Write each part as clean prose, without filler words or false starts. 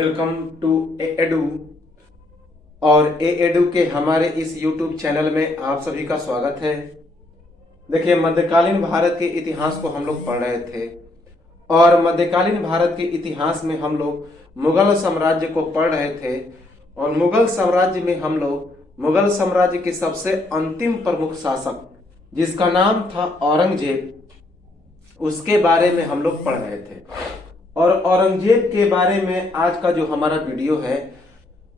Welcome to Edu. और Edu के हमारे इस यूट्यूब चैनल में आप सभी का स्वागत है। देखिए, मध्यकालीन भारत के इतिहास को हम लोग पढ़ रहे थे और मध्यकालीन भारत के इतिहास में हम लोग मुगल साम्राज्य को पढ़ रहे थे। और मुगल साम्राज्य में हम लोग मुगल साम्राज्य के सबसे अंतिम प्रमुख शासक जिसका नाम था औरंगजेब, उसके बारे में हम लोग पढ़ रहे थे। और औरंगजेब के बारे में आज का जो हमारा वीडियो है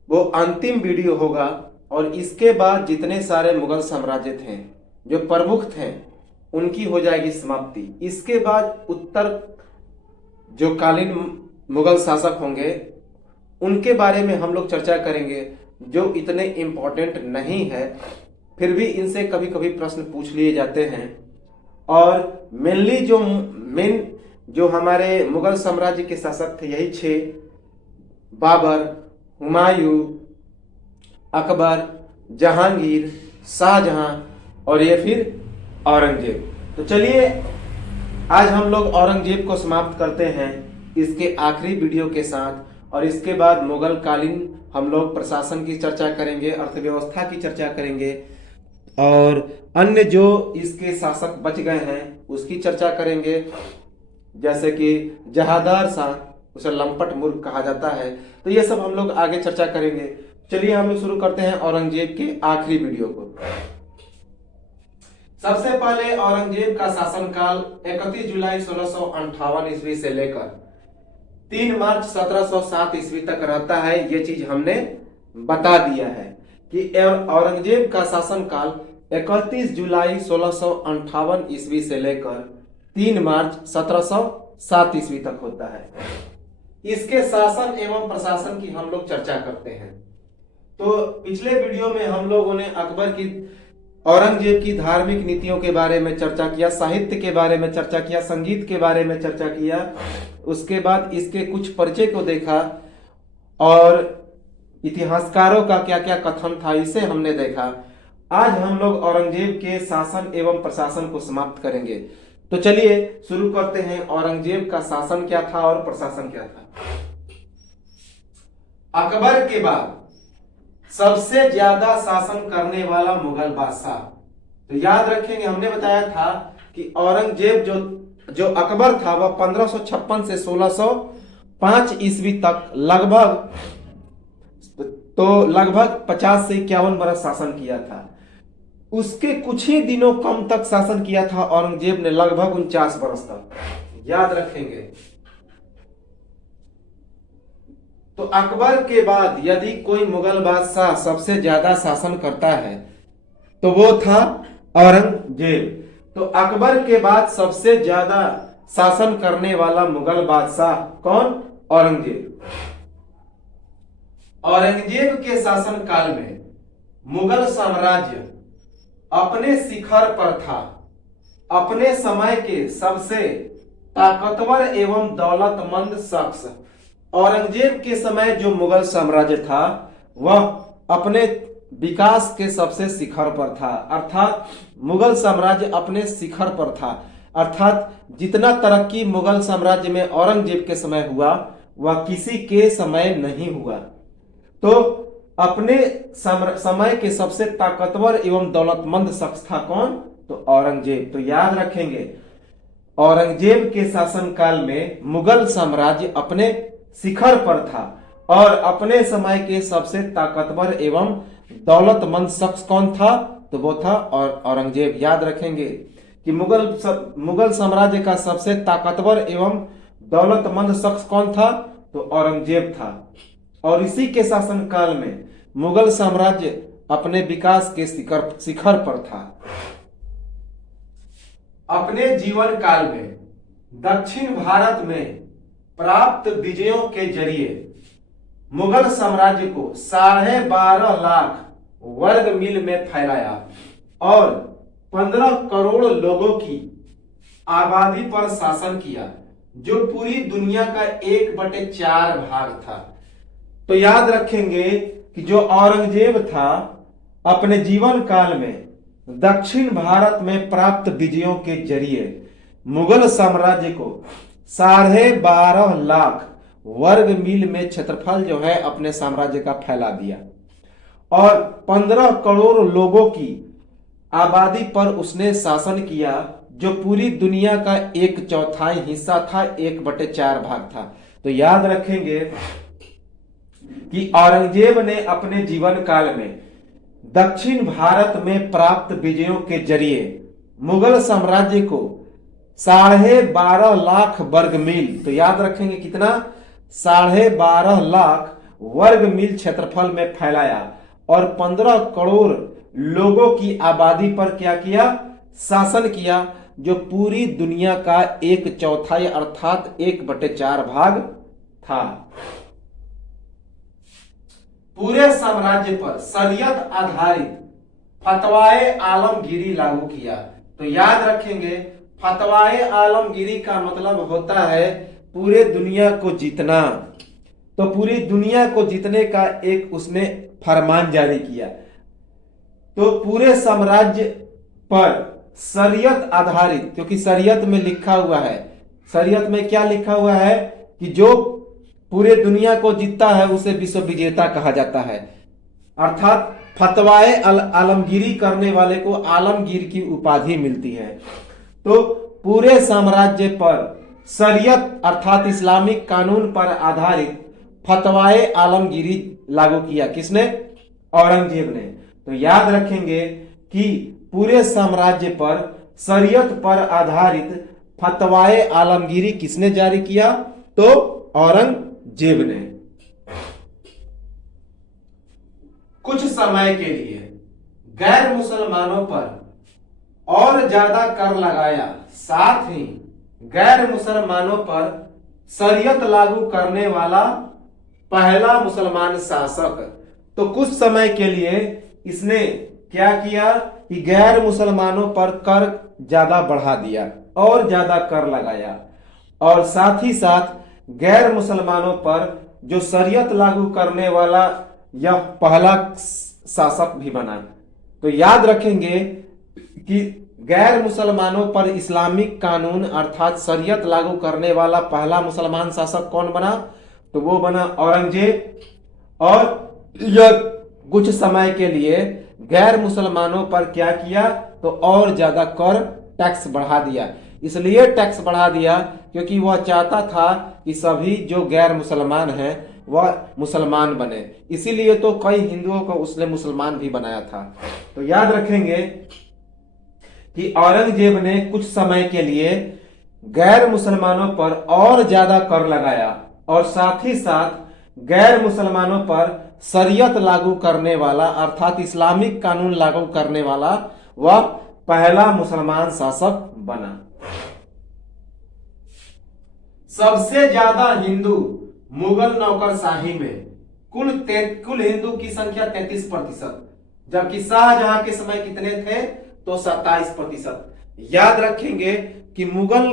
वो अंतिम वीडियो होगा। और इसके बाद जितने सारे मुगल साम्राज्य थे जो प्रमुख थे उनकी हो जाएगी समाप्ति। इसके बाद उत्तर जो कालीन मुगल शासक होंगे उनके बारे में हम लोग चर्चा करेंगे, जो इतने इम्पोर्टेंट नहीं है, फिर भी इनसे कभी कभी प्रश्न पूछ लिए जाते हैं। और मेनली जो हमारे मुगल साम्राज्य के शासक थे यही 6: बाबर, हुमायूं, अकबर, जहांगीर, शाहजहां और ये फिर औरंगजेब। तो चलिए आज हम लोग औरंगजेब को समाप्त करते हैं इसके आखिरी वीडियो के साथ। और इसके बाद मुगल कालीन हम लोग प्रशासन की चर्चा करेंगे, अर्थव्यवस्था की चर्चा करेंगे और अन्य जो इसके शासक बच गए हैं उसकी चर्चा करेंगे, जैसे कि जहादार शाह, उसे लंपट मूर्ख कहा जाता है। तो ये सब हम लोग आगे चर्चा करेंगे। चलिए हम लोग शुरू करते हैं औरंगजेब के आखिरी वीडियो को। सबसे पहले औरंगजेब का शासनकाल 31 जुलाई 1658 ईस्वी से लेकर 3 मार्च 1707 ईस्वी तक रहता है। ये चीज हमने बता दिया है कि औरंगजेब का शासनकाल 31 जुलाई 1658 ईस्वी से लेकर 3 मार्च 1707 ईस्वी तक होता है। इसके शासन एवं प्रशासन की हम लोग चर्चा करते हैं। तो पिछले वीडियो में हम लोगों ने औरंगजेब की धार्मिक नीतियों के बारे में चर्चा किया, साहित्य के बारे में चर्चा किया, संगीत के बारे में चर्चा किया। उसके बाद इसके कुछ परिचय को देखा और इतिहासकारों का क्या क्या कथन था इसे हमने देखा। आज हम लोग औरंगजेब के शासन एवं प्रशासन को समाप्त करेंगे। तो चलिए शुरू करते हैं। औरंगजेब का शासन क्या था और प्रशासन क्या था। अकबर के बाद सबसे ज्यादा शासन करने वाला मुगल बादशाह। तो याद रखेंगे, हमने बताया था कि औरंगजेब जो अकबर था वह 1556 से 1605 ईस्वी तक लगभग 50 से 51 बरस शासन किया था। उसके कुछ ही दिनों कम तक शासन किया था औरंगजेब ने, लगभग 49 बरस तक। याद रखेंगे। तो अकबर के बाद यदि कोई मुगल बादशाह सबसे ज्यादा शासन करता है तो वो था औरंगजेब। तो अकबर के बाद सबसे ज्यादा शासन करने वाला मुगल बादशाह कौन? औरंगजेब। औरंगजेब के शासन काल में मुगल साम्राज्य अपने शिखर पर था। अपने समय के सबसे ताकतवर एवं दौलतमंद शख्स औरंगजेब के समय जो मुगल साम्राज्य था वह अपने विकास के सबसे शिखर पर था। अर्थात मुगल साम्राज्य अपने शिखर पर था। अर्थात जितना तरक्की मुगल साम्राज्य में औरंगजेब के समय हुआ वह किसी के समय नहीं हुआ। तो अपने समय के सबसे ताकतवर एवं दौलतमंद शख्स था कौन? तो औरंगजेब। तो याद रखेंगे, औरंगजेब के शासनकाल में मुगल साम्राज्य अपने शिखर पर था और अपने समय के सबसे ताकतवर एवं दौलतमंद शख्स कौन था? तो वो था औरंगजेब। याद रखेंगे कि मुगल साम्राज्य का सबसे ताकतवर एवं दौलतमंद शख्स कौन था? तो औरंगजेब था। और इसी के शासन काल में मुगल साम्राज्य अपने विकास के शिखर पर था। अपने जीवन काल में दक्षिण भारत में प्राप्त विजयों के जरिए मुगल साम्राज्य को 12.5 लाख वर्ग मील में फैलाया और 15 करोड़ लोगों की आबादी पर शासन किया, जो पूरी दुनिया का 1/4 भाग था। तो याद रखेंगे कि जो औरंगजेब था अपने जीवन काल में दक्षिण भारत में प्राप्त विजयों के जरिए मुगल साम्राज्य को 12.5 लाख वर्ग मील में क्षेत्रफल जो है अपने साम्राज्य का फैला दिया और 15 करोड़ लोगों की आबादी पर उसने शासन किया, जो पूरी दुनिया का 1/4 हिस्सा था, 1/4 भाग था। तो याद रखेंगे कि औरंगजेब ने अपने जीवन काल में दक्षिण भारत में प्राप्त विजयों के जरिए मुगल साम्राज्य को 12.5 लाख वर्ग मील, तो याद रखेंगे कितना, 12.5 लाख वर्ग मील क्षेत्रफल में फैलाया और 15 करोड़ लोगों की आबादी पर क्या किया, शासन किया, जो पूरी दुनिया का 1/4 अर्थात 1/4 भाग था। पूरे साम्राज्य पर शरीयत आधारित फतवाए आलमगीरी लागू किया। तो याद रखेंगे फतवाए आलमगीरी का मतलब होता है पूरे दुनिया को जीतना। तो पूरी दुनिया को जीतने का एक उसने फरमान जारी किया। तो पूरे साम्राज्य पर शरीयत आधारित, क्योंकि शरीयत में लिखा हुआ है, शरीयत में क्या लिखा हुआ है कि जो पूरे दुनिया को जीतता है उसे विश्व विजेता कहा जाता है, अर्थात फतवाए आलमगीरी करने वाले को आलमगीर की उपाधि मिलती है। तो पूरे साम्राज्य पर शरीयत अर्थात इस्लामिक कानून पर आधारित फतवाए आलमगीरी लागू किया। किसने? औरंगजेब ने। तो याद रखेंगे कि पूरे साम्राज्य पर शरीयत पर आधारित फतवाए आलमगीरी किसने जारी किया? तो औरंगजेब ने। कुछ समय के लिए गैर मुसलमानों पर और ज्यादा कर लगाया, साथ ही गैर मुसलमानों पर शरीयत लागू करने वाला पहला मुसलमान शासक। तो कुछ समय के लिए इसने क्या किया कि गैर मुसलमानों पर कर ज्यादा बढ़ा दिया और ज्यादा कर लगाया, और साथ ही साथ गैर मुसलमानों पर जो शरीयत लागू करने वाला यह पहला शासक भी बना। तो याद रखेंगे कि गैर मुसलमानों पर इस्लामिक कानून अर्थात शरीयत लागू करने वाला पहला मुसलमान शासक कौन बना? तो वो बना औरंगजेब। और यह कुछ समय के लिए गैर मुसलमानों पर क्या किया? तो और ज्यादा कर टैक्स बढ़ा दिया। इसलिए टैक्स बढ़ा दिया क्योंकि वह चाहता था कि सभी जो गैर मुसलमान हैं वह मुसलमान बने। इसीलिए तो कई हिंदुओं को उसने मुसलमान भी बनाया था। तो याद रखेंगे कि औरंगजेब ने कुछ समय के लिए गैर मुसलमानों पर और ज्यादा कर लगाया और साथ ही साथ गैर मुसलमानों पर शरीयत लागू करने वाला अर्थात इस्लामिक कानून लागू करने वाला वह पहला मुसलमान शासक बना। सबसे ज्यादा हिंदू मुगल नौकरशाही में कुल हिंदू की संख्या 33%, जबकि शाहजहां के समय कितने थे? तो 27%। याद रखेंगे कि मुगल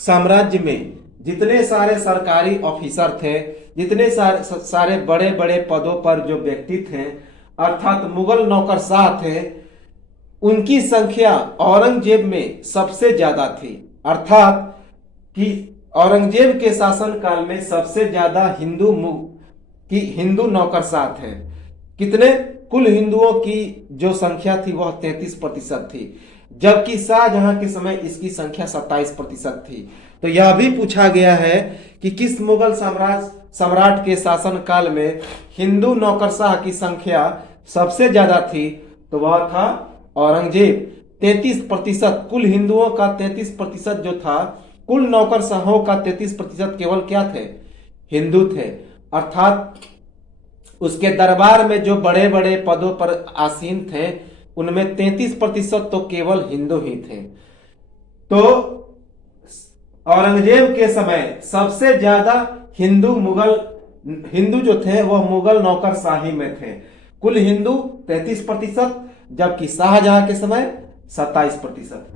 साम्राज्य में जितने सारे सरकारी ऑफिसर थे, जितने सारे बड़े बड़े पदों पर जो व्यक्ति थे अर्थात मुगल नौकरशाह थे, उनकी संख्या औरंगजेब में सबसे ज्यादा थी। अर्थात कि औरंगजेब के शासन काल में सबसे ज्यादा हिंदू नौकरशाह थे। कितने? कुल हिंदुओं की जो संख्या थी वह 33% थी, जबकि शाहजहां के समय इसकी संख्या 27% थी। तो यह भी पूछा गया है कि किस मुगल सम्राट के शासन काल में हिंदू नौकरशाह की संख्या सबसे ज्यादा थी? तो वह था औरंगजेब। 33%, कुल हिंदुओं का 33% जो था, कुल नौकरशाहों का 33% केवल क्या थे? हिंदू थे। अर्थात उसके दरबार में जो बड़े बड़े पदों पर आसीन थे उनमें 33% तो केवल हिंदू ही थे। तो औरंगजेब के समय सबसे ज्यादा हिंदू जो थे वह मुगल नौकरशाही में थे। कुल हिंदू 33%, जबकि शाहजहां के समय 27%।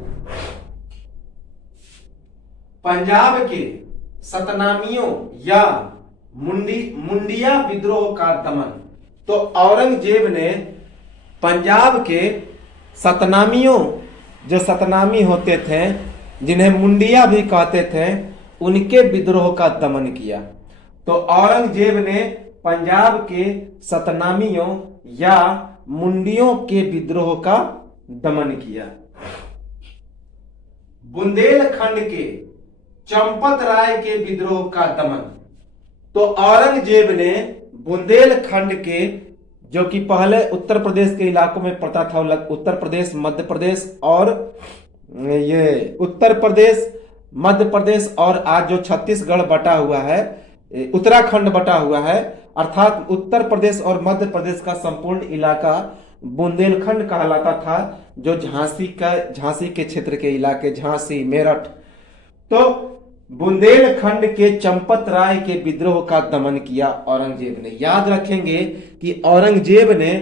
पंजाब के सतनामियों या मुंडिया विद्रोह का दमन। तो औरंगजेब ने पंजाब के सतनामियों, जो सतनामी होते थे जिन्हें मुंडिया भी कहते थे, उनके विद्रोह का दमन किया। तो औरंगजेब ने पंजाब के सतनामियों या मुंडियों के विद्रोह का दमन किया। बुंदेलखंड के चंपत राय के विद्रोह का दमन। तो औरंगजेब ने बुंदेलखंड के, जो कि पहले उत्तर प्रदेश के इलाकों में पड़ता था, उत्तर प्रदेश, मध्य प्रदेश और ये उत्तर प्रदेश, मध्य प्रदेश और आज जो छत्तीसगढ़ बटा हुआ है, उत्तराखंड बटा हुआ है, अर्थात उत्तर प्रदेश और मध्य प्रदेश का संपूर्ण इलाका बुंदेलखंड कहलाता था, जो झांसी के क्षेत्र के इलाके, झांसी, मेरठ। तो बुंदेलखंड के चंपत राय के विद्रोह का दमन किया औरंगजेब ने। याद रखेंगे कि औरंगजेब ने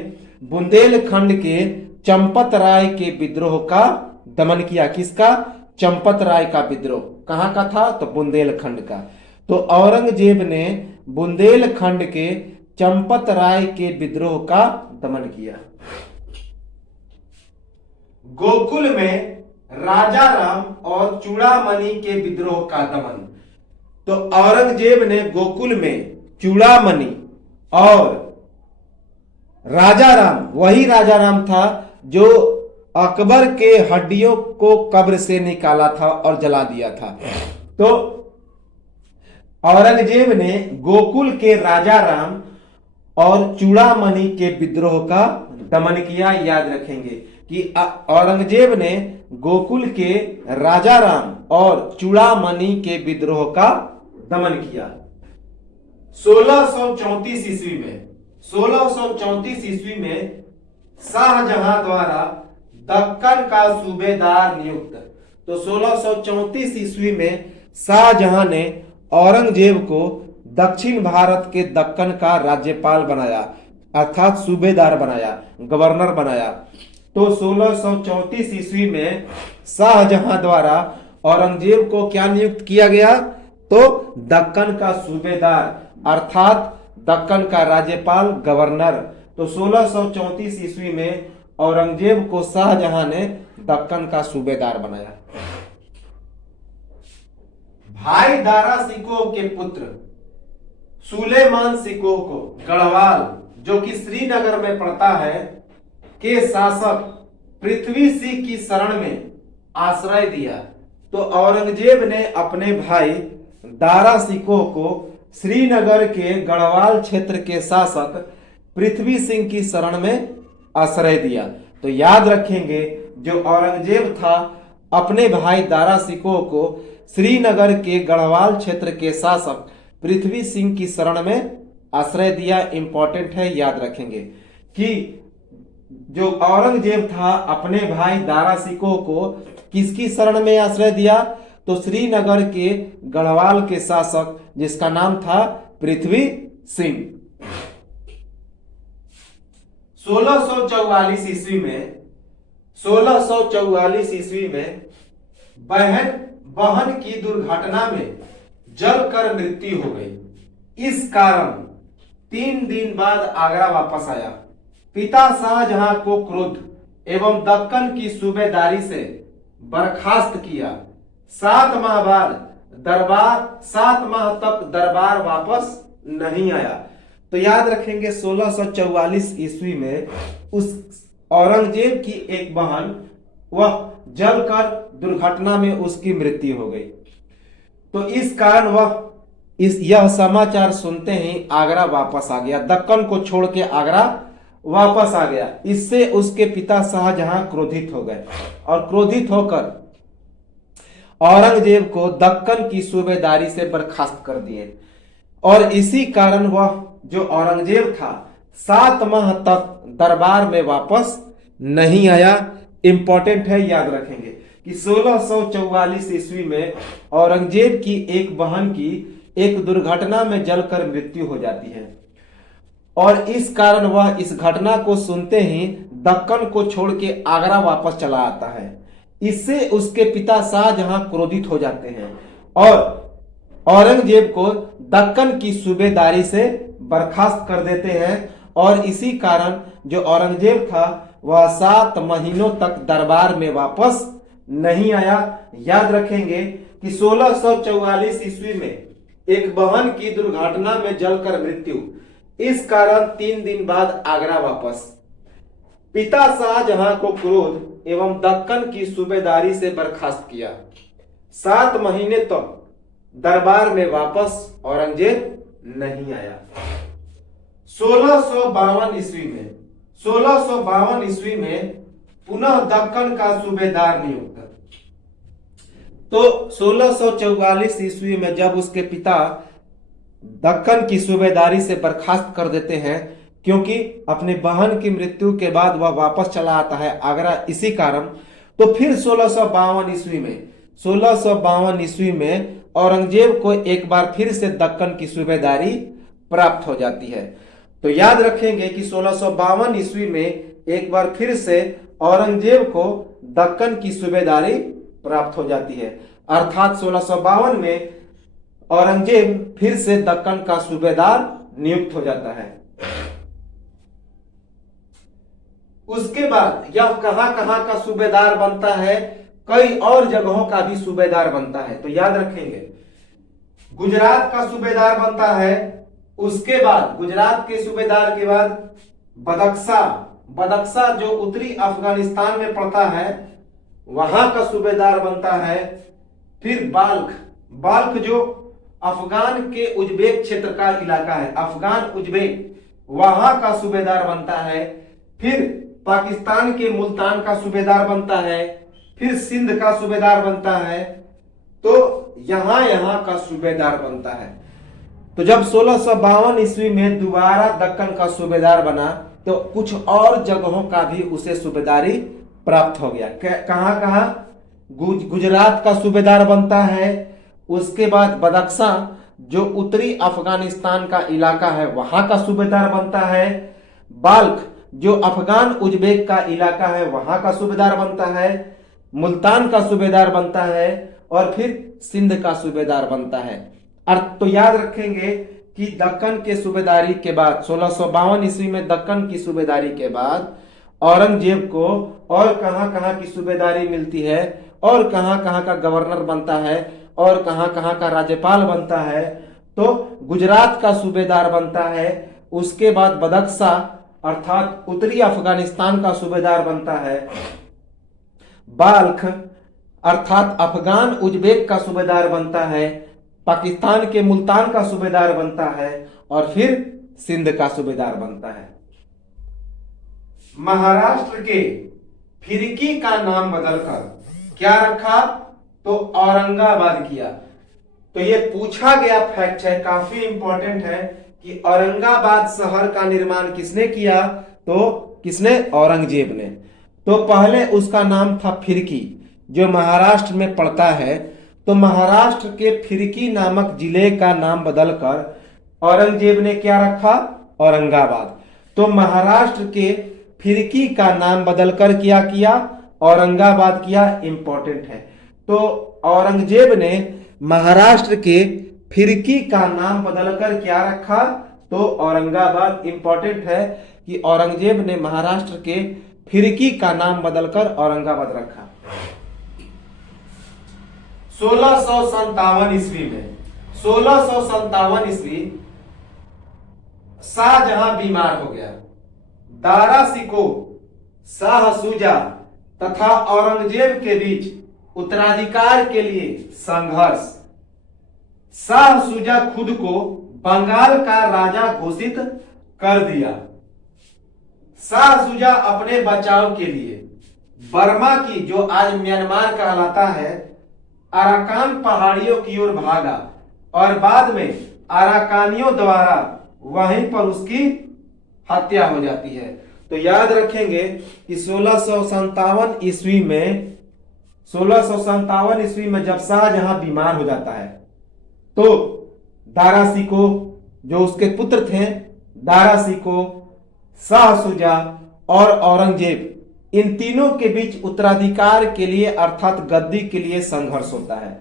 बुंदेलखंड के चंपत राय के विद्रोह का दमन किया। किसका? चंपत राय का विद्रोह। कहां का था? तो बुंदेलखंड का। तो औरंगजेब ने बुंदेलखंड के चंपत राय के विद्रोह का दमन किया। गोकुल में राजा राम और चूड़ामणि के विद्रोह का दमन। तो औरंगजेब ने गोकुल में चूड़ामणि और राजा राम, वही राजा राम था जो अकबर के हड्डियों को कब्र से निकाला था और जला दिया था। तो औरंगजेब ने गोकुल के राजा राम और चूड़ामणि के विद्रोह का दमन किया। याद रखेंगे कि औरंगजेब ने गोकुल के राजा राम और चूड़ामणि के विद्रोह का दमन किया। 1634 ईस्वी में शाहजहां द्वारा दक्कन का सूबेदार नियुक्त। तो 1634 ईस्वी में शाहजहां ने औरंगजेब को दक्षिण भारत के दक्कन का राज्यपाल बनाया, अर्थात सूबेदार बनाया, गवर्नर बनाया। तो 1634 ईस्वी में शाहजहां द्वारा औरंगजेब को क्या नियुक्त किया गया? तो दक्कन का सूबेदार, अर्थात दक्कन का राज्यपाल, गवर्नर। तो 1634 ईस्वी में औरंगजेब को शाहजहां ने दक्कन का सूबेदार बनाया। भाई दारा शिकोह के पुत्र सुलेमान शिकोह को गढ़वाल, जो कि श्रीनगर में पड़ता है, के शासक पृथ्वी सिंह की शरण में आश्रय दिया। तो औरंगजेब ने अपने भाई दारा शिकोह को श्रीनगर के गढ़वाल क्षेत्र के शासक पृथ्वी सिंह की शरण में आश्रय दिया। तो याद रखेंगे, जो औरंगजेब था अपने भाई दारा शिकोह को श्रीनगर के गढ़वाल क्षेत्र के शासक पृथ्वी सिंह की शरण में आश्रय दिया। इंपॉर्टेंट है, याद रखेंगे कि जो औरंगजेब था अपने भाई दारा शिकोह को किसकी शरण में आश्रय दिया? तो श्रीनगर के गढ़वाल के शासक, जिसका नाम था पृथ्वी सिंह। 1644 ईस्वी में बहन की दुर्घटना में जलकर मृत्यु हो गई। इस कारण 3 दिन बाद आगरा वापस आया। पिता शाहजहां को क्रोध एवं दक्कन की सूबेदारी से बर्खास्त किया। 7 माह तक दरबार वापस नहीं आया। तो याद रखेंगे 1644 ईस्वी में उस औरंगजेब की एक बहन, वह जलकर दुर्घटना में उसकी मृत्यु हो गई। तो इस कारण वह यह समाचार सुनते ही आगरा वापस आ गया, दक्कन को छोड़ के आगरा वापस आ गया। इससे उसके पिता शाहजहां क्रोधित हो गए और क्रोधित होकर औरंगजेब को दक्कन की सूबेदारी से बर्खास्त कर दिए। और इसी कारण वह जो औरंगजेब था 7 माह तक दरबार में वापस नहीं आया। इंपॉर्टेंट है, याद रखेंगे कि 1644 ईस्वी में औरंगजेब की एक बहन की एक दुर्घटना में जलकर मृत्यु हो जाती है और इस कारण वह इस घटना को सुनते ही दक्कन को छोड़ के आगरा वापस चला आता है। इससे उसके पिता शाहजहां क्रोधित हो जाते हैं और औरंगजेब को दक्कन की सूबेदारी से बर्खास्त कर देते हैं और इसी कारण जो औरंगजेब था वह 7 महीनों तक दरबार में वापस नहीं आया। याद रखेंगे कि 1644 ईस्वी में एक बहन की दुर्घटना में जलकर मृत्यु, इस कारण 3 दिन बाद आगरा वापस। पिता शाहजहां को क्रोध एवं दक्कन की सूबेदारी से बर्खास्त किया। 7 महीने तक दरबार में वापस औरंगजेब नहीं आया। 1652 ईस्वी में पुनः दक्कन का सूबेदार नियुक्त। तो 1644 ईस्वी में जब उसके पिता दक्कन की सूबेदारी से बर्खास्त कर देते हैं, क्योंकि अपनी बहन की मृत्यु के बाद वह वापस चला आता है आगरा, इसी कारण तो फिर 1652 ईस्वी में औरंगजेब को एक बार फिर से दक्कन की सूबेदारी प्राप्त हो जाती है। तो याद रखेंगे कि 1652 ईस्वी में एक बार फिर से औरंगजेब को दक्कन की सूबेदारी प्राप्त हो जाती है, अर्थात 1652 में औरंगजेब फिर से दक्कन का सूबेदार नियुक्त हो जाता है। उसके बाद यह कहां कहां का सूबेदार बनता है, कई और जगहों का भी सूबेदार बनता है। तो याद रखेंगे, गुजरात का सूबेदार बनता है, उसके बाद गुजरात के सूबेदार के बाद बदख्शा जो उत्तरी अफगानिस्तान में पड़ता है वहां का सूबेदार बनता है। फिर बाल्ख जो अफगान के उज्बेक क्षेत्र का इलाका है, अफगान उज्बेक, वहां का सूबेदार बनता है। फिर पाकिस्तान के मुल्तान का सूबेदार बनता है, फिर सिंध का सूबेदार बनता है। तो यहां का सूबेदार बनता है। तो जब 1652 ईस्वी में दोबारा दक्कन का सूबेदार बना तो कुछ और जगहों का भी उसे सूबेदारी प्राप्त हो गया। कहां कहां? गुजरात का सूबेदार बनता है, उसके बाद बदख्शा जो उत्तरी अफगानिस्तान का इलाका है वहां का सूबेदार बनता है, बाल्ख जो अफगान उज्बेक का इलाका है वहां का सूबेदार बनता है, मुल्तान का सूबेदार बनता है और फिर सिंध का सूबेदार बनता है। तो याद रखेंगे कि दक्कन के सूबेदारी के बाद 1652 ईस्वी में दक्कन की सूबेदारी के बाद औरंगजेब को और कहां कहां की सूबेदारी मिलती है और कहां कहां का गवर्नर बनता है और कहां कहां का राज्यपाल बनता है। तो गुजरात का सूबेदार बनता है, उसके बाद बदख्शा अर्थात उत्तरी अफगानिस्तान का सूबेदार बनता है, बाल्ख अर्थात अफगान उज्बेक का सूबेदार बनता है, पाकिस्तान के मुल्तान का सूबेदार बनता है और फिर सिंध का सूबेदार बनता है। महाराष्ट्र के फिरकी का नाम बदलकर क्या रखा? तो औरंगाबाद किया। तो ये पूछा गया फैक्ट है, काफी इंपॉर्टेंट है कि औरंगाबाद शहर का निर्माण किसने किया? तो किसने? औरंगजेब ने। तो पहले उसका नाम था फिरकी, जो महाराष्ट्र में पड़ता है। तो महाराष्ट्र के फिरकी नामक जिले का नाम बदलकर औरंगजेब ने क्या रखा? औरंगाबाद। तो महाराष्ट्र के फिरकी का नाम बदलकर क्या किया? औरंगाबाद किया। इंपॉर्टेंट है। तो औरंगजेब ने महाराष्ट्र के फिरकी का नाम बदलकर क्या रखा? तो औरंगाबाद। इंपॉर्टेंट है कि औरंगजेब ने महाराष्ट्र के फिरकी का नाम बदलकर औरंगाबाद रखा। 1657 ईस्वी में 1657 ईस्वी शाहजहां बीमार हो गया। दारा शिकोह, शाह शुजा तथा औरंगजेब के बीच उत्तराधिकार के लिए संघर्ष। शाह शुजा खुद को बंगाल का राजा घोषित कर दिया। शाह शुजा अपने बचाव के लिए बर्मा की, जो आज म्यांमार कहलाता है, अराकान पहाड़ियों की ओर भागा और बाद में अराकानियों द्वारा वहीं पर उसकी हत्या हो जाती है। तो याद रखेंगे कि 1657 ईस्वी में जब शाहजहां बीमार हो जाता है तो दारा शिकोह जो उसके पुत्र थे, दारा शिकोह, शाह शुजा और औरंगजेब, इन तीनों के बीच उत्तराधिकार के लिए अर्थात गद्दी के लिए संघर्ष होता है।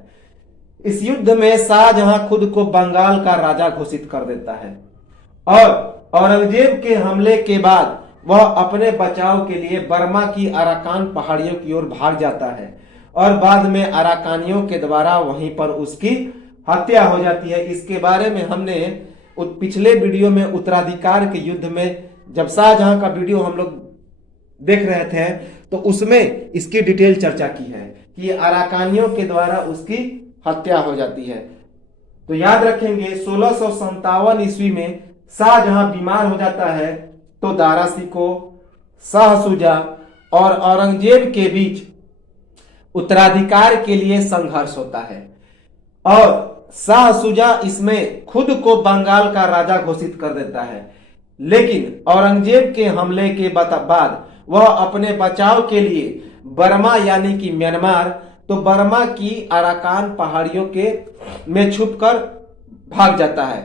इस युद्ध में शाहजहां खुद को बंगाल का राजा घोषित कर देता है और औरंगजेब के हमले के बाद वह अपने बचाव के लिए बर्मा की अराकान पहाड़ियों की ओर भाग जाता है और बाद में अराकानियों के द्वारा वहीं पर उसकी हत्या हो जाती है। इसके बारे में हमने पिछले वीडियो में उत्तराधिकार के युद्ध में जब शाहजहां का वीडियो हम लोग देख रहे थे तो उसमें इसकी डिटेल चर्चा की है कि अराकानियों के द्वारा उसकी हत्या हो जाती है। तो याद रखेंगे 1657 ईस्वी में शाहजहां बीमार हो जाता है तो दारा शिकोह, शाह शुजा और औरंगजेब के बीच उत्तराधिकार के लिए संघर्ष होता है और शाह शुजा इसमें खुद को बंगाल का राजा घोषित कर देता है। लेकिन औरंगजेब के हमले के बाद वह अपने बचाव के लिए बर्मा यानी कि म्यांमार तो बर्मा की अराकान पहाड़ियों के में छुपकर भाग जाता है।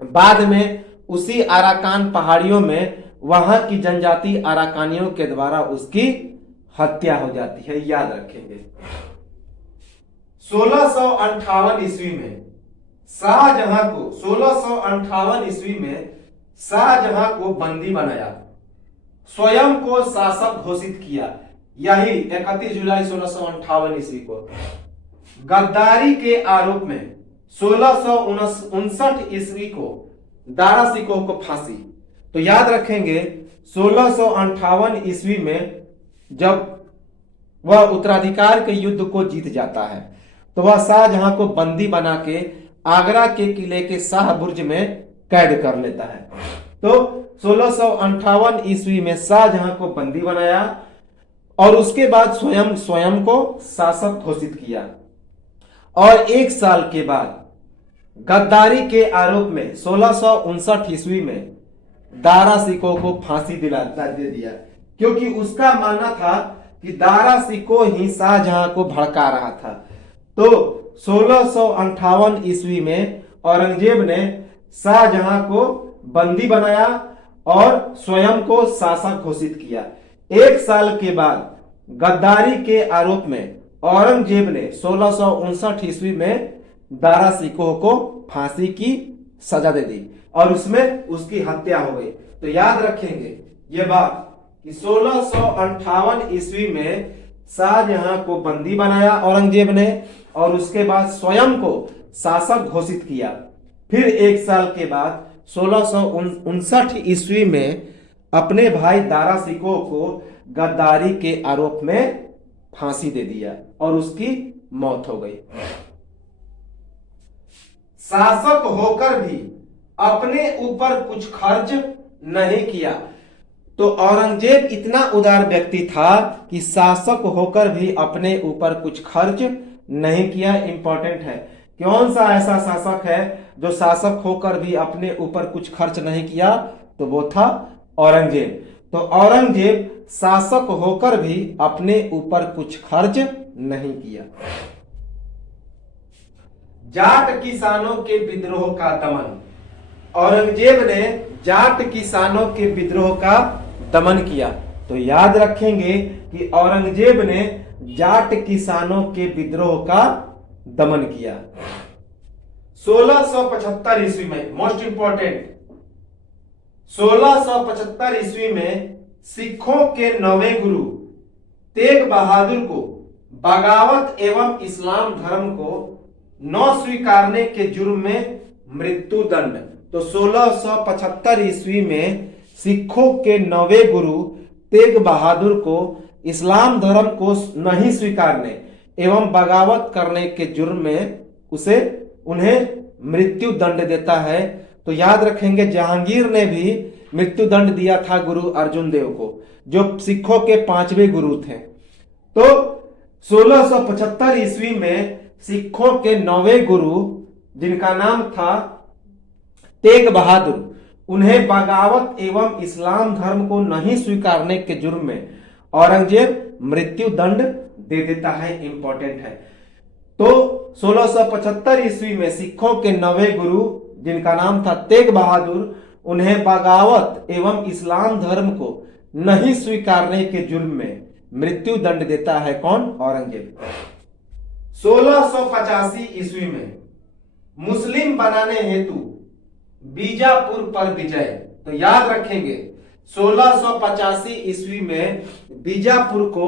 बाद में उसी अराकान पहाड़ियों में वहां की जनजाति अराकानियों के द्वारा उसकी हत्या हो जाती है। याद रखेंगे 1658 ईस्वी में शाहजहां को 1658 ईस्वी में शाहजहां को बंदी बनाया, स्वयं को शासक घोषित किया। यही 31 जुलाई 1658 ईस्वी को गद्दारी के आरोप में 1659 ईस्वी को दारा शिकोह को फांसी। तो याद रखेंगे 1658 ईस्वी में जब वह उत्तराधिकार के युद्ध को जीत जाता है तो वह शाहजहां को बंदी बना के आगरा के किले के शाह बुर्ज में कैद कर लेता है। तो 1658 ईस्वी में शाहजहां को बंदी बनाया और उसके बाद स्वयं को शासक घोषित किया और एक साल के बाद गद्दारी के आरोप में 1659 ईस्वी में दारा शिकोह को फांसी दे दिया, क्योंकि उसका मानना था कि दारा शिकोह ही शाहजहां को भड़का रहा था। तो 1658 ईस्वी में औरंगजेब ने शाहजहां को बंदी बनाया और स्वयं को शासक घोषित किया। एक साल के बाद गद्दारी के आरोप में औरंगजेब ने 1659 ईस्वी में दारा शिकोह को फांसी की सजा दे दी और उसमें उसकी हत्या हो गई। तो याद रखेंगे ये बात कि 1658 ईस्वी में शाहजहां को बंदी बनाया औरंगजेब ने और उसके बाद स्वयं को शासक घोषित किया। फिर एक साल के बाद 1659 ईस्वी में अपने भाई दारा शिकोह को गद्दारी के आरोप में फांसी दे दिया और उसकी मौत हो गई। शासक होकर भी अपने ऊपर कुछ खर्च नहीं किया। तो औरंगजेब इतना उदार व्यक्ति था कि शासक होकर भी अपने ऊपर कुछ खर्च नहीं किया। इंपॉर्टेंट है, कौन सा ऐसा शासक है जो शासक होकर भी अपने ऊपर कुछ खर्च नहीं किया? तो वो था औरंगजेब। तो औरंगजेब शासक होकर भी अपने ऊपर कुछ खर्च नहीं किया। जाट किसानों के विद्रोह का दमन। औरंगजेब ने जाट किसानों के विद्रोह का दमन किया। तो याद रखेंगे कि औरंगजेब ने जाट किसानों के विद्रोह का दमन किया। 1675 ईस्वी में, मोस्ट इंपॉर्टेंट, 1675 ईस्वी में सिखों के नौवें गुरु तेग बहादुर को बगावत एवं इस्लाम धर्म को न स्वीकारने के जुर्म में मृत्यु दंड। तो 1675 ईस्वी में सिखों के नौवें गुरु तेग बहादुर को इस्लाम धर्म को नहीं स्वीकारने एवं बगावत करने के जुर्म में उन्हें मृत्यु दंड देता है। तो याद रखेंगे जहांगीर ने भी मृत्यु दंड दिया था गुरु अर्जुन देव को, जो सिखों के 5वें गुरु थे। तो 1675 ईस्वी में सिखों के 9वें गुरु जिनका नाम था तेग बहादुर, उन्हें बगावत एवं इस्लाम धर्म को नहीं स्वीकारने के जुर्म में औरंगजेब मृत्यु दंड दे देता है। इंपॉर्टेंट है। तो 1675 ईस्वी में सिखों के 9वें गुरु जिनका नाम था तेग बहादुर, उन्हें बगावत एवं इस्लाम धर्म को नहीं स्वीकारने के जुर्म में मृत्यु दंड देता है कौन? औरंगजेब। 1685 ईस्वी में मुस्लिम बनाने हेतु बीजापुर पर विजय। तो याद रखेंगे 1685 ईस्वी में बीजापुर को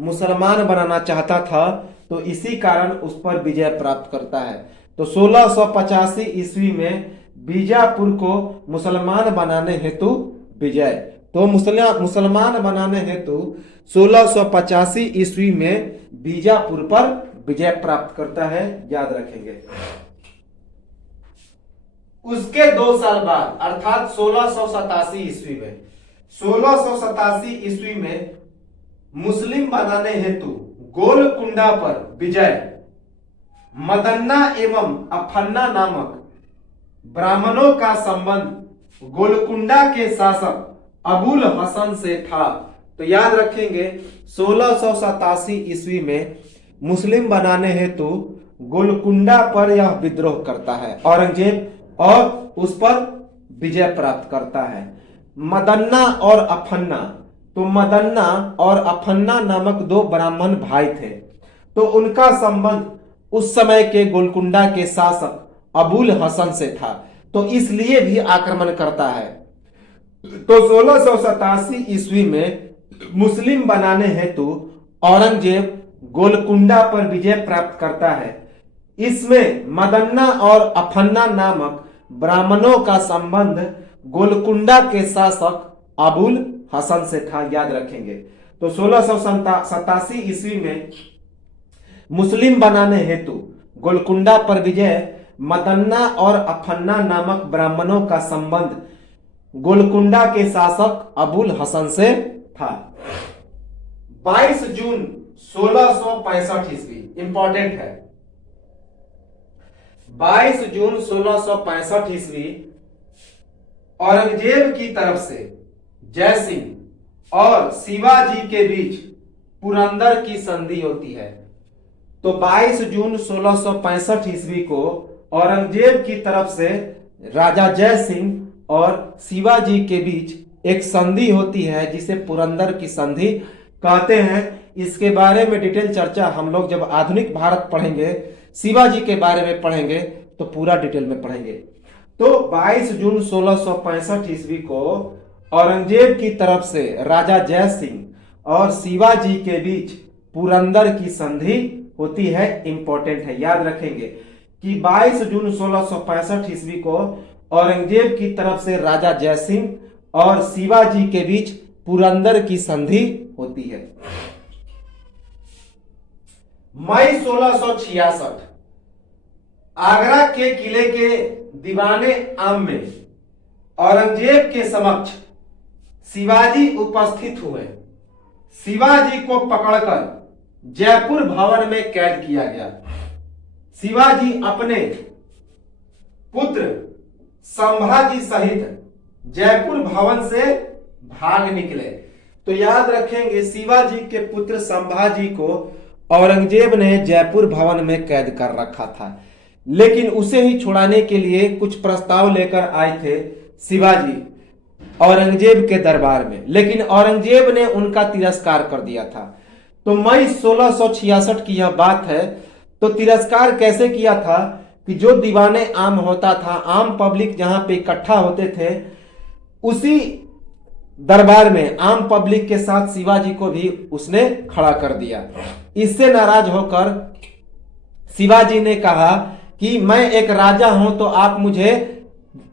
मुसलमान बनाना चाहता था तो इसी कारण उस पर विजय प्राप्त करता है। तो 1685 ईस्वी में बीजापुर को मुसलमान बनाने हेतु विजय, तो मुसलमान बनाने हेतु 1685 ईस्वी में बीजापुर पर विजय प्राप्त करता है, याद रखेंगे। उसके 2 साल बाद अर्थात 1687 ईस्वी में 1687 ईस्वी में मुस्लिम बनाने हेतु गोलकुंडा पर विजय मदन्ना एवं अफन्ना नामक ब्राह्मणों का संबंध गोलकुंडा के शासक अबुल हसन से था। तो याद रखेंगे 1687 ईस्वी में मुस्लिम बनाने हेतु गोलकुंडा पर यह विद्रोह करता है औरंगजेब और उस पर विजय प्राप्त करता है। मदन्ना और अफन्ना, तो मदन्ना और अफन्ना नामक 2 ब्राह्मण भाई थे, तो उनका संबंध उस समय के गोलकुंडा के शासक अबुल हसन से था, तो इसलिए भी आक्रमण करता है। तो 1687 ईस्वी में मुस्लिम बनाने हेतु औरंगजेब गोलकुंडा पर विजय प्राप्त करता है। इसमें मदन्ना और अफन्ना नामक ब्राह्मणों का संबंध गोलकुंडा के शासक अबुल हसन से था, याद रखेंगे। तो 1687 ईस्वी में मुस्लिम बनाने हेतु गोलकुंडा पर विजय मदन्ना और अफन्ना नामक ब्राह्मणों का संबंध गोलकुंडा के शासक अबुल हसन से था। 22 जून 1665 ईस्वी इंपॉर्टेंट है। 22 जून 1665 ईस्वी औरंगजेब की तरफ से जय सिंह और शिवाजी के बीच पुरंदर की संधि होती है। तो 22 जून 1665 ईस्वी को औरंगजेब की तरफ से राजा जय सिंह और शिवाजी के बीच एक संधि होती है जिसे पुरंदर की संधि कहते हैं। इसके बारे में डिटेल चर्चा हम लोग जब आधुनिक भारत पढ़ेंगे, शिवाजी के बारे में पढ़ेंगे तो पूरा डिटेल में पढ़ेंगे। तो 22 जून 1665 ईस्वी को औरंगजेब की तरफ से राजा जय सिंह और शिवाजी के बीच पुरंदर की संधि होती है, इंपॉर्टेंट है, याद रखेंगे कि 22 जून 1665 ईस्वी को औरंगजेब की तरफ से राजा जय सिंह और शिवाजी के बीच पुरंदर की संधि होती है। मई 1666 आगरा के किले के दीवाने आम में औरंगजेब के समक्ष शिवाजी उपस्थित हुए। शिवाजी को पकड़कर जयपुर भवन में कैद किया गया। शिवाजी अपने पुत्र संभाजी सहित जयपुर भवन से भाग निकले। तो याद रखेंगे शिवाजी के पुत्र संभाजी को औरंगजेब ने जयपुर भवन में कैद कर रखा था, लेकिन उसे ही छुड़ाने के लिए कुछ प्रस्ताव लेकर आए थे शिवाजी औरंगजेब के दरबार में, लेकिन औरंगजेब ने उनका तिरस्कार कर दिया था। तो मई 1666 की यह बात है। तो तिरस्कार कैसे किया था कि जो दीवाने आम होता था, आम पब्लिक जहां पे इकट्ठा होते थे, उसी दरबार में आम पब्लिक के साथ शिवाजी को भी उसने खड़ा कर दिया। इससे नाराज होकर शिवाजी ने कहा कि मैं एक राजा हूं तो आप मुझे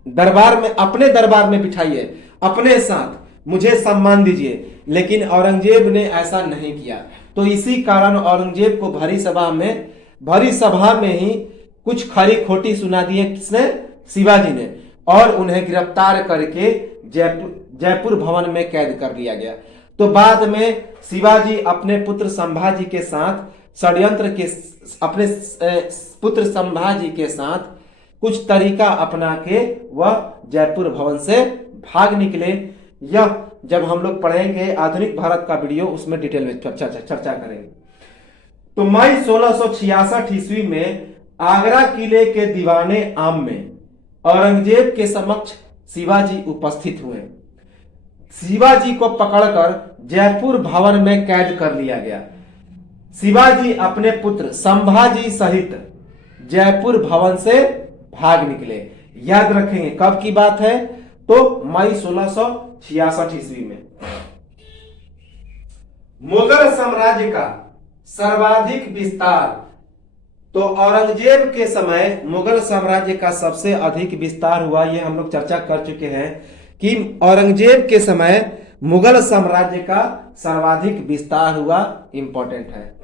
दरबार में, अपने दरबार में बिठाइए, अपने साथ मुझे सम्मान दीजिए। लेकिन औरंगजेब ने ऐसा नहीं किया। तो इसी कारण औरंगजेब को भरी सभा में ही कुछ खरी खोटी सुना दिए, किसने? शिवाजी ने, और उन्हें गिरफ्तार करके जयपुर भवन में कैद कर लिया गया। तो बाद में शिवाजी अपने पुत्र संभाजी के साथ अपने पुत्र संभाजी के साथ कुछ तरीका अपना के वह जयपुर भवन से भाग निकले। यह जब हम लोग पढ़ेंगे आधुनिक भारत का वीडियो, उसमें डिटेल में चर्चा करेंगे। तो मई 1666 ईस्वी में आगरा किले के दीवाने आम में औरंगजेब के समक्ष शिवाजी उपस्थित हुए। शिवाजी को पकड़कर जयपुर भवन में कैद कर लिया गया। शिवाजी अपने पुत्र संभाजी सहित जयपुर भवन से भाग निकले। याद रखेंगे कब की बात है? तो मई 1666 ईस्वी में। मुगल साम्राज्य का सर्वाधिक विस्तार। तो औरंगजेब के समय मुगल साम्राज्य का सबसे अधिक विस्तार हुआ, ये हम लोग चर्चा कर चुके हैं कि औरंगजेब के समय मुगल साम्राज्य का सर्वाधिक विस्तार हुआ, इंपॉर्टेंट है।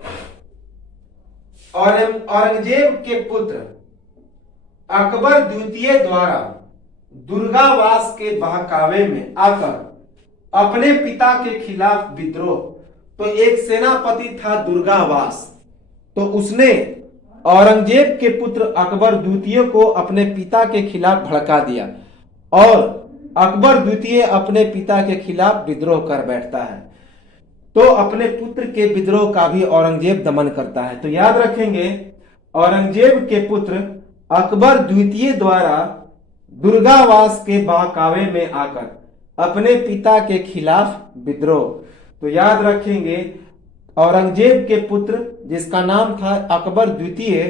और औरंगजेब के पुत्र अकबर द्वितीय द्वारा दुर्गावास के बहकावे में आकर अपने पिता के खिलाफ विद्रोह, तो एक सेनापति था दुर्गावास, तो उसने औरंगजेब के पुत्र अकबर द्वितीय को अपने पिता के खिलाफ भड़का दिया और अकबर द्वितीय अपने पिता के खिलाफ विद्रोह कर बैठता है। तो अपने पुत्र के विद्रोह का भी औरंगजेब दमन करता है। तो याद रखेंगे, औरंगजेब के पुत्र अकबर द्वितीय द्वारा दुर्गावास के बहकावे में आकर अपने पिता के खिलाफ विद्रोह। तो याद रखेंगे, औरंगजेब के पुत्र जिसका नाम था अकबर द्वितीय,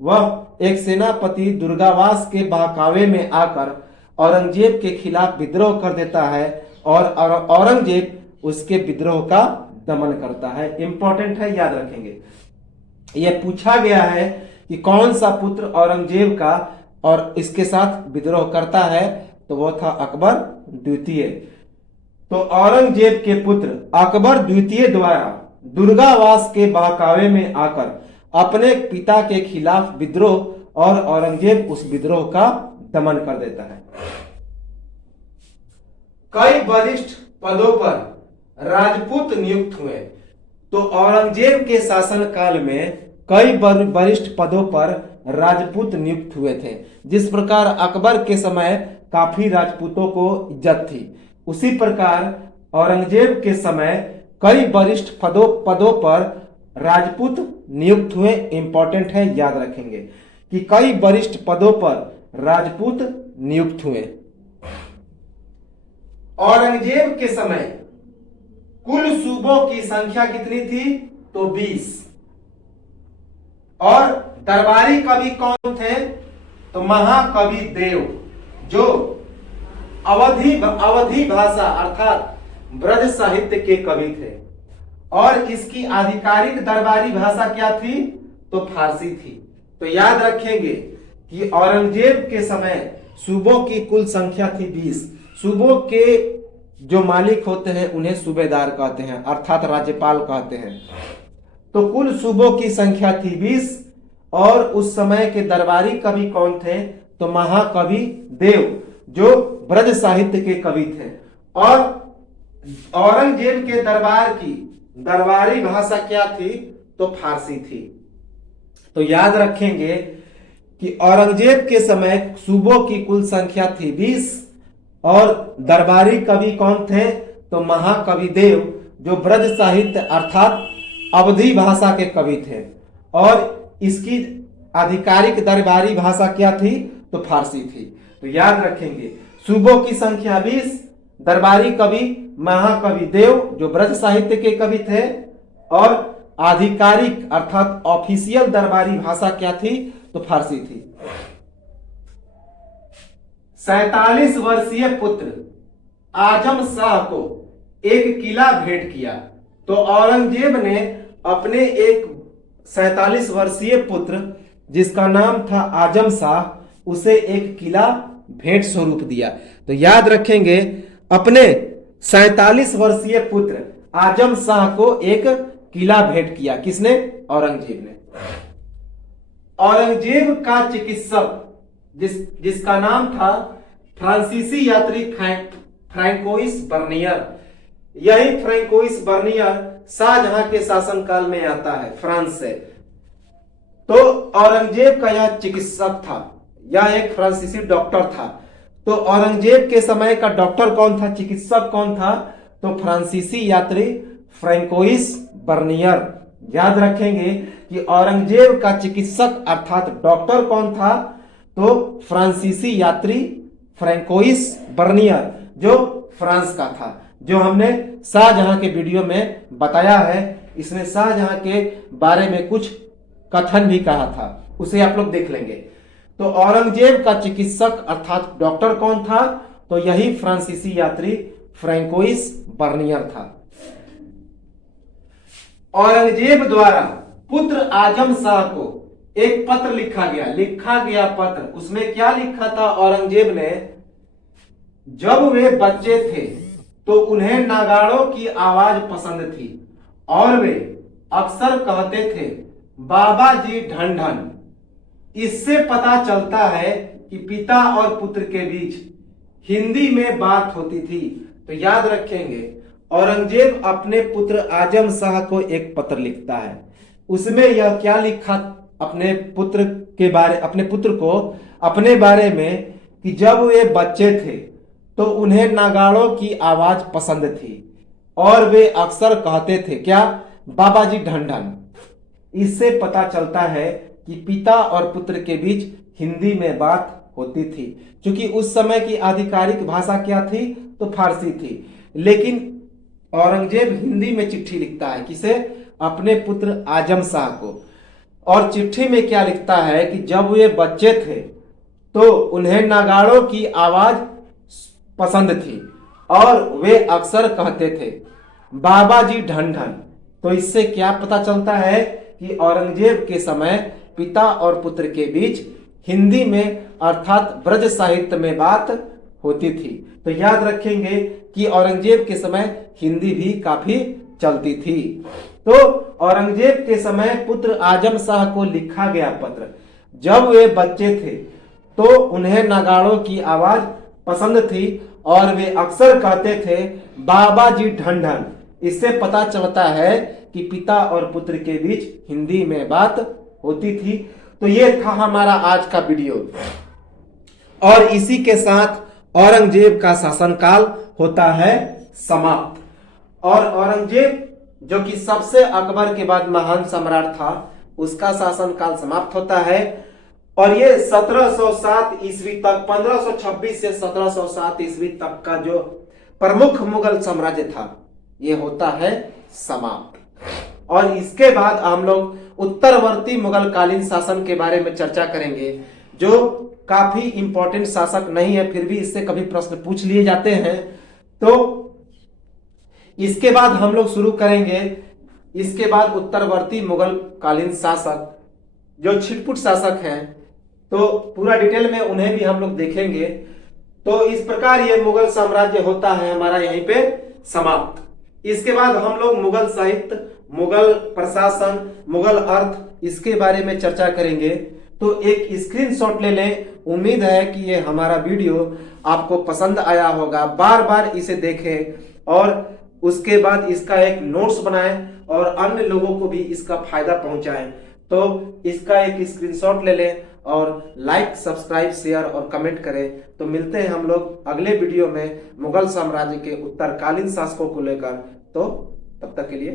वह एक सेनापति दुर्गावास के बहकावे में आकर औरंगजेब के खिलाफ विद्रोह कर देता है और औरंगजेब उसके विद्रोह का दमन करता है। इंपॉर्टेंट है, याद रखेंगे। यह पूछा गया है कि कौन सा पुत्र औरंगजेब का और इसके साथ विद्रोह करता है, तो वह था अकबर द्वितीय। तो औरंगजेब के पुत्र अकबर द्वितीय द्वारा दुर्गावास के बहकावे में आकर अपने पिता के खिलाफ विद्रोह और औरंगजेब उस विद्रोह का दमन कर देता है। कई वरिष्ठ पदों पर राजपूत नियुक्त हुए। तो औरंगजेब के शासन काल में कई वरिष्ठ पदों पर राजपूत नियुक्त हुए थे। जिस प्रकार अकबर के समय काफी राजपूतों को इज्जत थी, उसी प्रकार औरंगजेब के समय कई वरिष्ठ पदों पर राजपूत नियुक्त हुए। इंपॉर्टेंट है, याद रखेंगे कि कई वरिष्ठ पदों पर राजपूत नियुक्त हुए। औरंगजेब के समय कुल सूबों की संख्या कितनी थी? तो 20। और दरबारी कवि कौन थे? तो महाकवि देव, जो अवधी भाषा अर्थात ब्रज साहित्य के कवि थे। और इसकी आधिकारिक दरबारी भाषा क्या थी? तो फारसी थी। तो याद रखेंगे कि औरंगजेब के समय सूबों की कुल संख्या थी 20। सूबों के जो मालिक होते हैं उन्हें सूबेदार कहते हैं, अर्थात राज्यपाल कहते हैं। तो कुल सूबों की संख्या थी 20। और उस समय के दरबारी कवि कौन थे? तो महाकवि देव, जो ब्रज साहित्य के कवि थे। और औरंगजेब के दरबार की दरबारी भाषा क्या थी? तो फारसी थी। तो याद रखेंगे कि औरंगजेब के समय सूबों की कुल संख्या थी 20 और दरबारी कवि कौन थे? तो महाकवि देव, जो ब्रज साहित्य अर्थात अवधी भाषा के कवि थे। और इसकी आधिकारिक दरबारी भाषा क्या थी? तो फारसी थी। तो याद रखेंगे, सूबों की संख्या 20, दरबारी कवि महाकवि देव, जो ब्रज साहित्य के कवि थे। और आधिकारिक अर्थात ऑफिशियल दरबारी भाषा क्या थी? तो फारसी थी। 47 वर्षीय पुत्र आजम शाह को एक किला भेंट किया। तो औरंगजेब ने अपने एक 47 वर्षीय पुत्र जिसका नाम था आजम शाह, उसे एक किला भेंट स्वरूप दिया। तो याद रखेंगे, अपने 47 वर्षीय पुत्र आजम शाह को एक किला भेंट किया। किसने? औरंगजेब ने। औरंगजेब का चिकित्सक जिसका नाम था फ्रांसीसी यात्री फ्रैंकोइस बर्नियर, यही फ्रैंकोइस बर्नियर शाहजहां के शासनकाल में आता है फ्रांस से। तो औरंगजेब का यह चिकित्सक था, यह एक फ्रांसीसी डॉक्टर था। तो औरंगजेब के समय का डॉक्टर कौन था, चिकित्सक कौन था? तो फ्रांसीसी यात्री फ्रैंकोइस बर्नियर। याद रखेंगे कि औरंगजेब का चिकित्सक अर्थात डॉक्टर कौन था? तो फ्रांसीसी यात्री फ्रैंकोइस बर्नियर, जो फ्रांस का था, जो हमने शाहजहां के वीडियो में बताया है। इसने शाहजहां के बारे में कुछ कथन भी कहा था, उसे आप लोग देख लेंगे। तो औरंगजेब का चिकित्सक अर्थात डॉक्टर कौन था? तो यही फ्रांसीसी यात्री फ्रैंकोइस बर्नियर था। औरंगजेब द्वारा पुत्र आजम शाह को एक पत्र लिखा गया पत्र। उसमें क्या लिखा था औरंगजेब ने? जब वे बच्चे थे तो उन्हें नगाड़ों की आवाज पसंद थी और वे अक्सर कहते थे बाबा जी ढन ढन। इससे पता चलता है कि पिता और पुत्र के बीच हिंदी में बात होती थी। तो याद रखेंगे, औरंगजेब अपने पुत्र आजम शाह को एक पत्र लिखता है। उसमें यह क्या लिखा अपने पुत्र को अपने बारे में कि जब वे बच्चे थे तो उन्हें नगाड़ों की आवाज पसंद थी और वे अक्सर कहते थे क्या? बाबा जी ढन ढन। इससे पता चलता है कि पिता और पुत्र के बीच हिंदी में बात होती थी, क्योंकि उस समय की आधिकारिक भाषा क्या थी? तो फारसी थी। लेकिन औरंगजेब हिंदी में चिट्ठी लिखता है। किसे? अपने पुत्र आजम शाह को। और चिट्ठी में क्या लिखता है कि जब वे बच्चे थे तो उन्हें नगाड़ों की आवाज पसंद थी और वे अक्सर कहते थे बाबा जी ढन ढन। तो इससे क्या पता चलता है कि औरंगजेब के समय पिता और पुत्र के बीच हिंदी में अर्थात ब्रज साहित्य में बात होती थी। तो याद रखेंगे कि औरंगजेब के समय हिंदी भी काफी चलती थी। तो औरंगजेब के समय पुत्र आजम शाह को लिखा गया पत्र, जब वे बच्चे थे तो उन्हें नगाड़ों की आवाज पसंद थी और वे अक्सर कहते थे बाबा जी ढन ढन। इससे पता चलता है कि पिता और पुत्र के बीच हिंदी में बात होती थी। तो ये था हमारा आज का वीडियो और इसी के साथ औरंगजेब का शासनकाल होता है समाप्त। और औरंगजेब जो कि सबसे अकबर के बाद महान सम्राट था, उसका शासनकाल समाप्त होता है। और ये 1707 ईस्वी तक, 1526 से 1707 ईस्वी तक का जो प्रमुख मुगल साम्राज्य था, ये होता है समाप्त। और इसके बाद हम लोग उत्तरवर्ती मुगल कालीन शासन के बारे में चर्चा करेंगे, जो काफी इंपॉर्टेंट शासक नहीं है, फिर भी इससे कभी प्रश्न पूछ लिए जाते हैं। तो इसके बाद हम लोग शुरू करेंगे, इसके बाद उत्तरवर्ती मुगल कालीन शासक जो छिटपुट शासक हैं, तो पूरा डिटेल में उन्हें भी हम लोग देखेंगे। तो इस प्रकार ये मुगल साम्राज्य होता है हमारा यहीं पे समाप्त। इसके बाद हम लोग मुगल साहित्य, मुगल प्रशासन, मुगल अर्थ, इसके बारे में चर्चा करेंगे। तो एक स्क्रीनशॉट ले लें। उम्मीद है कि ये हमारा वीडियो आपको पसंद आया होगा। बार बार इसे देखें और उसके बाद इसका एक नोट्स बनाएं और अन्य लोगों को भी इसका फायदा पहुंचाएं। तो इसका एक स्क्रीनशॉट ले लें और लाइक, सब्सक्राइब, शेयर और कमेंट करें। तो मिलते हैं हम लोग अगले वीडियो में मुगल साम्राज्य के उत्तरकालीन शासकों को लेकर। तो तब तक के लिए